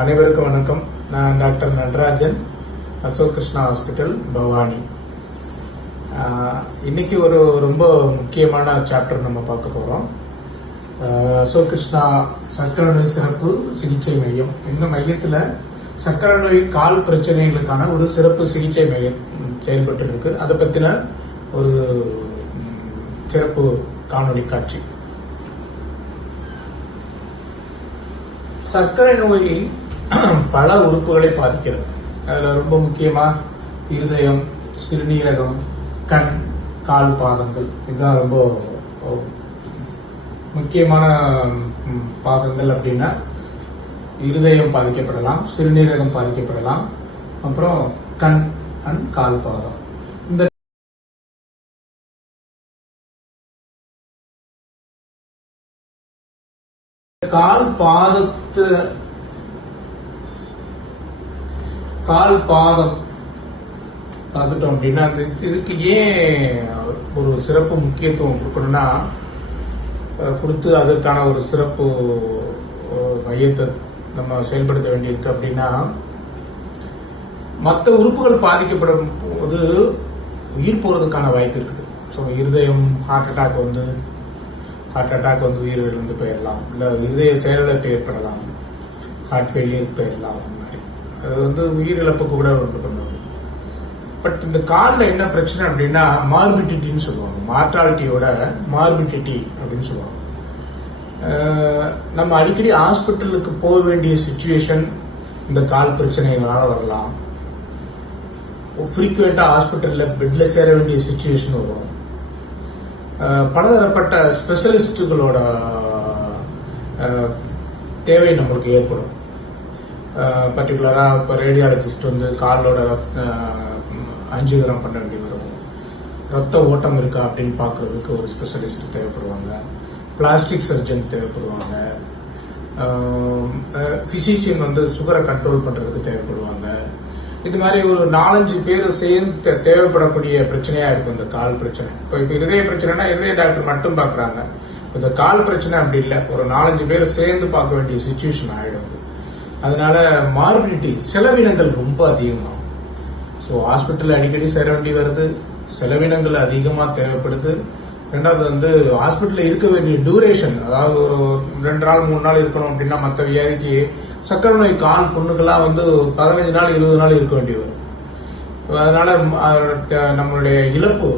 அனைவருக்கும் வணக்கம். நான் டாக்டர் நடராஜன், அசோக் கிருஷ்ணா ஹாஸ்பிட்டல், பவானி. இன்னைக்கு ஒரு ரொம்ப முக்கியமான சாப்டர் நம்ம பார்க்க போறோம். அசோக் கிருஷ்ணா சர்க்கரை நோய் சிறப்பு சிகிச்சை மையம். இந்த மையத்தில் சர்க்கரை நோய் கால் பிரச்சனைகளுக்கான ஒரு சிறப்பு சிகிச்சை மையம் செயல்பட்டு இருக்கு. அதை பத்தின ஒரு சிறப்பு காணொலி காட்சி. சர்க்கரை நோயில் பல உறுப்புகளை பாதிக்கிறது. அதுல ரொம்ப முக்கியமா இருதயம், சிறுநீரகம், கண், கால், பாதங்கள், இதுதான் ரொம்ப முக்கியமான பாகங்கள். அப்படின்னா இருதயம் பாதிக்கப்படலாம், சிறுநீரகம் பாதிக்கப்படலாம், அப்புறம் கண் அண்ட் கால், பாதம். இந்த கால் பாதம் பார்த்துட்டோம் அப்படின்னா இதுக்கு ஏன் ஒரு சிறப்பு முக்கியத்துவம் கொடுக்கணும்னா கொடுத்து அதற்கான ஒரு சிறப்பு மையத்தை நம்ம செயல்படுத்த வேண்டியிருக்கு. அப்படின்னா மற்ற உறுப்புகள் பாதிக்கப்படும் போது உயிர் போறதுக்கான வாய்ப்பு இருக்குது. ஸோ இருதயம் ஹார்ட் அட்டாக் வந்து உயிரிழந்து போயிடலாம், இல்லை இருதய செயலிழப்பு ஏற்படலாம், ஹார்ட் ஃபெயிலியர் போயிடலாம். அந்த மாதிரி அது வந்து உயிரிழப்புக்கு கூட உண்டு பண்ணுவது. பட் இந்த காலில் என்ன பிரச்சனை அப்படின்னா மார்பிடிட்டின்னு சொல்லுவாங்க. மார்டாலிட்டியோட மார்பிடிட்டி அப்படின்னு சொல்லுவாங்க. நம்ம அடிக்கடி ஹாஸ்பிட்டலுக்கு போக வேண்டிய சிச்சுவேஷன் இந்த கால் பிரச்சனைகளால வரலாம். ஃப்ரீக்வெண்டா ஹாஸ்பிட்டல்ல பெட்ல சேர வேண்டிய சிச்சுவேஷன் வரும். பலதரப்பட்ட ஸ்பெஷலிஸ்டுகளோட தேவை நம்மளுக்கு ஏற்படும். பர்டிகுலரா இப்போ ரேடியாலஜிஸ்ட் வந்து காலோட அஞ்சுகரம் பண்ண வேண்டி வரும். ரத்த ஓட்டம் இருக்கா அப்படின்னு பார்க்கறதுக்கு ஒரு ஸ்பெஷலிஸ்ட் தேவைப்படுவாங்க. பிளாஸ்டிக் சர்ஜன் தேவைப்படுவாங்க. பிசிஷியன் வந்து சுகரை கண்ட்ரோல் பண்றதுக்கு தேவைப்படுவாங்க. இது மாதிரி ஒரு 4-5 பேர் சேர்ந்து தேவைப்படக்கூடிய பிரச்சனையா இருக்கும் இந்த கால் பிரச்சனை. இப்போ இருதய பிரச்சனைனா இருதய டாக்டர் மட்டும் பாக்குறாங்க. இந்த கால் பிரச்சனை அப்படி இல்லை, ஒரு 4-5 பேர் சேர்ந்து பார்க்க வேண்டிய சிச்சுவேஷன் ஆயிடும். அதனால மார்பிலிட்டி, செலவினங்கள் ரொம்ப அதிகமாகும். ஸோ ஹாஸ்பிட்டல் அடிக்கடி சேர வேண்டி வருது, செலவினங்கள் அதிகமாக தேவைப்படுது. ரெண்டாவது வந்து ஹாஸ்பிட்டலில் இருக்க வேண்டிய டியூரேஷன், அதாவது ஒரு 2 நாள் 3 நாள் இருக்கணும் அப்படின்னா மற்ற வியாதிக்கு சர்க்கரை நோய் கால் புண்ணுக்கெல்லாம் வந்து 15 நாள் 20 நாள் இருக்க வேண்டி வரும். அதனால நம்மளுடைய இழப்பு,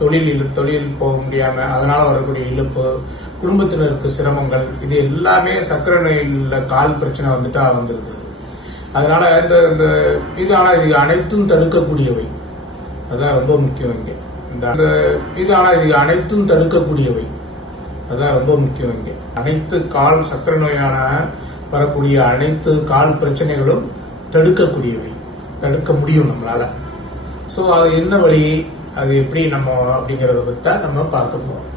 தொழில் போக முடியாம அதனால வரக்கூடிய இழப்பு, குடும்பத்தினருக்கு சிரமங்கள், இது எல்லாமே சர்க்கரை நோயில கால் பிரச்சனை வந்துருது. அதனால இந்த இது அனைத்தும் தடுக்கக்கூடியவை. அதான் ரொம்ப முக்கியம் இங்க. இது அனைத்தும் தடுக்கக்கூடியவை. அதான் ரொம்ப முக்கியம் இங்க. அனைத்து கால் சர்க்கரை நோயான வரக்கூடிய அனைத்து கால் பிரச்சனைகளும் தடுக்கக்கூடியவை, தடுக்க முடியும் நம்மளால. ஸோ அது என்ன வழி, அது எப்படி நம்ம அப்படிங்கறத பத்தி நம்ம பார்க்க போறோம்.